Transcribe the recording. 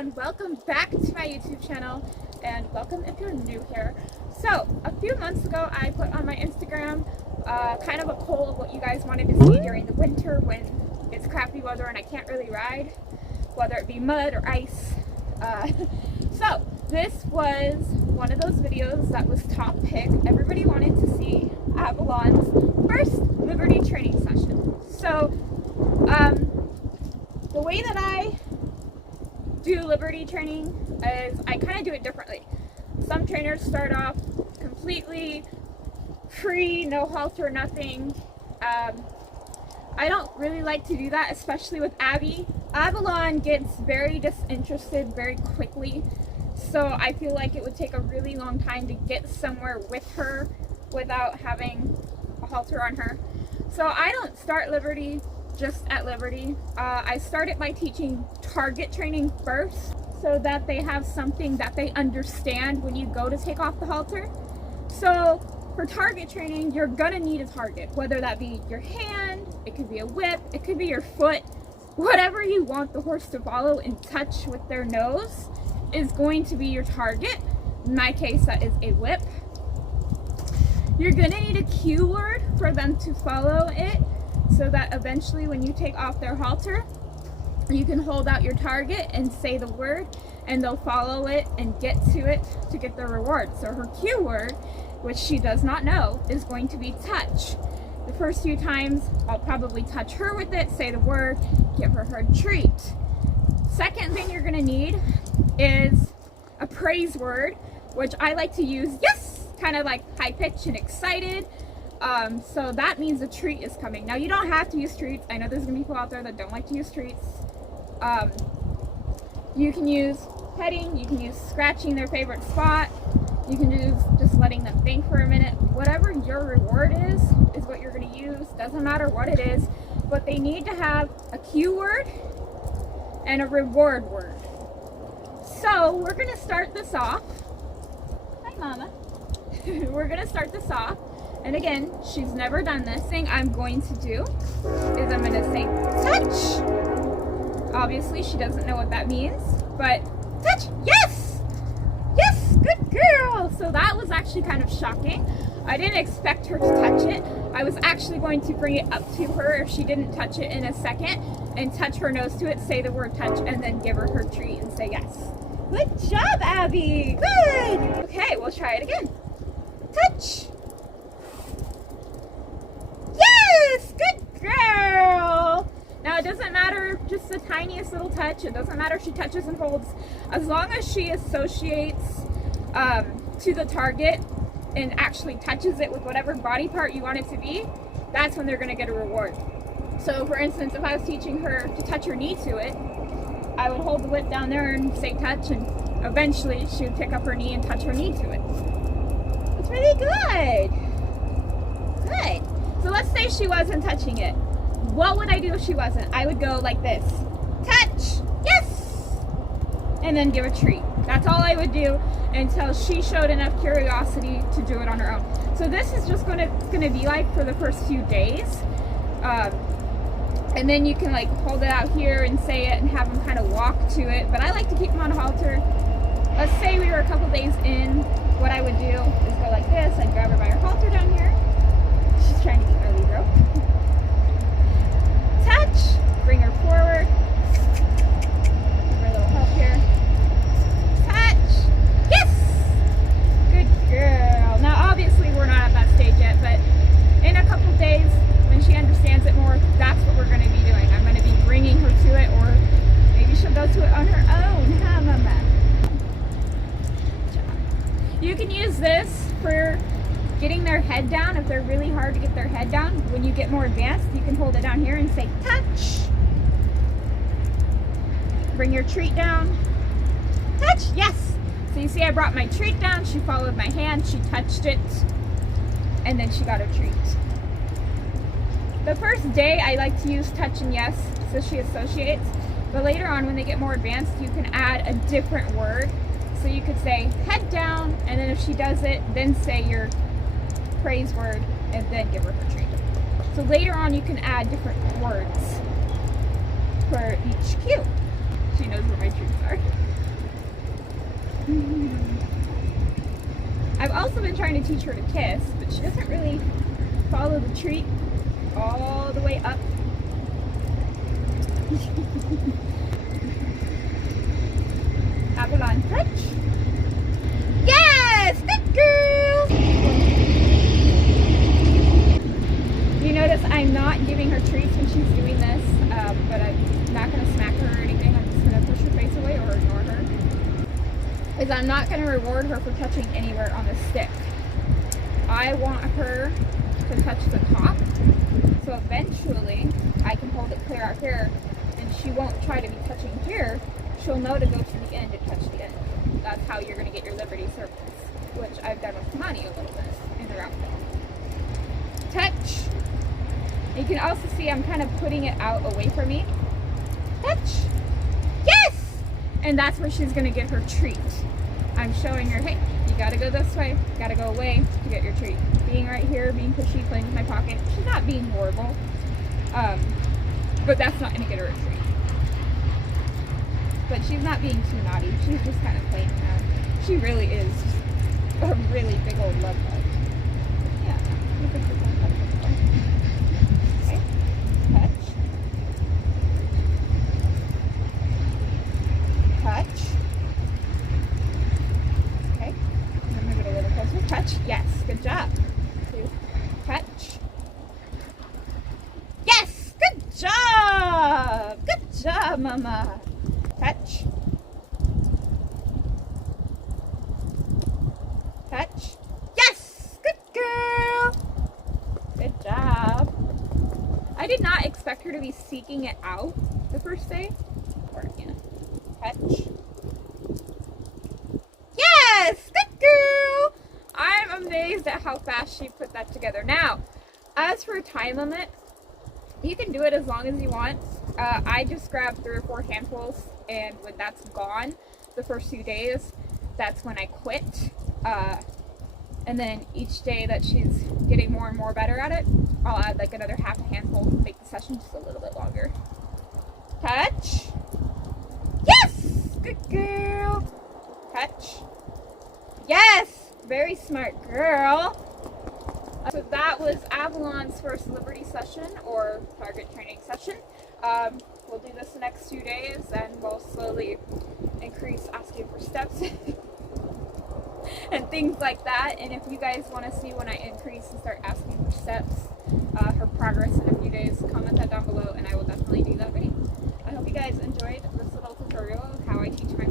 and welcome back to my YouTube channel, and welcome if you're new here. So a few months ago I put on my Instagram kind of a poll of what you guys wanted to see during the winter when it's crappy weather and I can't really ride, whether it be mud or ice. So this was one of those videos that was top pick. Everybody wanted to see Avalons' first Liberty training session. So the way that I do Liberty training is I kind of do it differently. Some trainers start off completely free, no halter, nothing. I don't really like to do that, especially with Abby. Avalon gets very disinterested very quickly, so I feel like it would take a really long time to get somewhere with her without having a halter on her. So I don't start Liberty just at Liberty. I started by teaching target training first so that they have something that they understand when you go to take off the halter. So for target training, you're gonna need a target, whether that be your hand, it could be a whip, it could be your foot, whatever you want the horse to follow and touch with their nose is going to be your target. In my case, that is a whip. You're gonna need a cue word for them to follow it, so that eventually when you take off their halter, you can hold out your target and say the word and they'll follow it and get to it to get their reward. So her cue word, which she does not know, is going to be touch. The first few times I'll probably touch her with it, say the word, give her her treat. Second thing you're gonna need is a praise word, which I like to use, yes, kind of like high pitched and excited. So that means a treat is coming. Now you don't have to use treats. I know there's gonna be people out there that don't like to use treats. You can use petting, you can use scratching their favorite spot, you can use just letting them think for a minute. Whatever your reward is what you're gonna use. Doesn't matter what it is, but they need to have a cue word and a reward word. So we're gonna start this off. Hi, Mama. We're gonna start this off. And again, she's never done this. Thing I'm going to do is I'm gonna say touch. Obviously, she doesn't know what that means, but touch, yes! Yes, good girl! So that was actually kind of shocking. I didn't expect her to touch it. I was actually going to bring it up to her if she didn't touch it in a second and touch her nose to it, say the word touch, and then give her her treat and say yes. Good job, Abby! Good! Okay, we'll try it again. Touch! Yes! Good girl! Now it doesn't matter just the tiniest little touch. It doesn't matter if she touches and holds. As long as she associates to the target and actually touches it with whatever body part you want it to be, that's when they're going to get a reward. So for instance, if I was teaching her to touch her knee to it, I would hold the whip down there and say touch, and eventually she would pick up her knee and touch her knee to it. That's really good. Good. So let's say she wasn't touching it. What would I do if she wasn't? I would go like this. Touch. Yes. And then give a treat. That's all I would do until she showed enough curiosity to do it on her own. So this is just gonna be like for the first few days. And then you can like hold it out here and say it and have them kind of walk to it. But I like to keep them on a halter. Let's say we were a couple days in. What I would do is go like this. I'd grab her by her halter down here. She's trying to eat my lead rope. Touch. Bring her forward. Give her a little help here. Touch. Yes! Good girl. Now obviously we're not at that stage yet, but in a couple days when she understands it more, that's what we're going to be doing. I'm going to be bringing her to it, or maybe she'll go to it on her own. Huh, Mama? Good job. You can use this for getting their head down. If they're really hard to get their head down, when you get more advanced, you can hold it down here and say touch. Bring your treat down. Touch, yes. So you see I brought my treat down, she followed my hand, she touched it, and then she got her treat. The first day I like to use touch and yes, so she associates, but later on when they get more advanced, you can add a different word. So you could say head down, and then if she does it, then say your praise word and then give her her treat. So later on you can add different words for each cue. she knows where my treats are. I've also been trying to teach her to kiss, but she doesn't really follow the treat all the way up. Avalon touch. Yes! Good girl! You notice I'm not giving her treats when she's doing this, but I'm not going to smack her or anything. I'm just going to push her face away or ignore her. Is I'm not going to reward her for touching anywhere on the stick. I want her to touch the top, so eventually I can hold it clear out here, and she won't try to be touching here. She'll know to go to the end and touch the end. That's how you're going to get your Liberty circles, which I've done with Money a little bit in the route. Touch. You can also see I'm kind of putting it out away from me. Touch. Yes! And that's where she's going to get her treat. I'm showing her, hey, you got to go this way, got to go away to get your treat. Being right here, being pushy, playing with my pocket. She's not being horrible, but that's not going to get her a treat. But she's not being too naughty. She's just kind of playing around. She really is a really big old love bug. Yeah. Okay. Touch. Touch. Okay. I'm going to move it a little closer. Touch. Yes. Good job. Touch. Yes. Good job. Good job, Mama. Touch. Touch. Yes! Good girl! Good job. I did not expect her to be seeking it out the first day. Or again. Touch. Yes! Good girl! I'm amazed at how fast she put that together. Now, as for a time limit, you can do it as long as you want. I just grabbed 3 or 4 handfuls, and when that's gone, the first few days, that's when I quit. And then each day that she's getting more and more better at it, I'll add like another half a handful to make the session just a little bit longer. Touch. Yes! Good girl. Touch. Yes! Very smart girl. So that was Avalon's first Liberty session, or target training session. We'll do this the next few days, and we'll slowly increase asking for steps and things like that. And if you guys want to see when I increase and start asking for steps, her progress in a few days, comment that down below, and I will definitely do that video. I hope you guys enjoyed this little tutorial of how I teach my